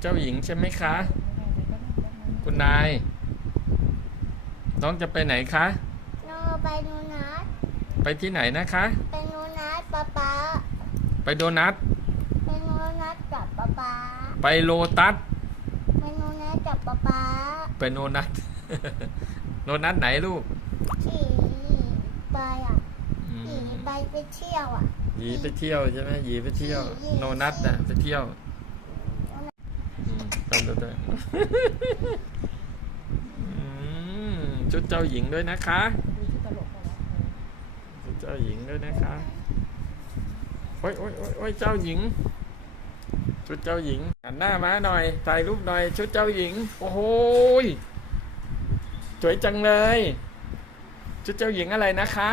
เจ้าหญิงใช่ไหมคะ คุณนาย น้องจะไปไหนคะโนไปนูนัทไปที่ไหนนะคะ ไปนูนัทป๊าป๊าไปโดนัทไปนูนัทกับป๊าป๊าไปโลตัสไปนูนัทกับป๊าป๊าไปโนนัทโนนัทไหนลูกขี่ไปอะอืขี่มไปไปเที่ยวอะหยีไปเที่ยวใช่ไหมหยีไปเที่ยวหยีโนนัทน่ะไปเที่ยวอื มจำได้วยชุดเจ้าหญิงด้วยนะคะชุดเจ้าหญิงด้วยนะคะโอ้ยโอ้ยโอ้ยเจ้าหญิง ชุดเจ้าหญิงหันหน้ามาหน่อยถ่ายรูปหน่อย ชุดเจ้าหญิง โอ้โหสวยจังเลย ชุดเจ้าหญิงอะไรนะคะ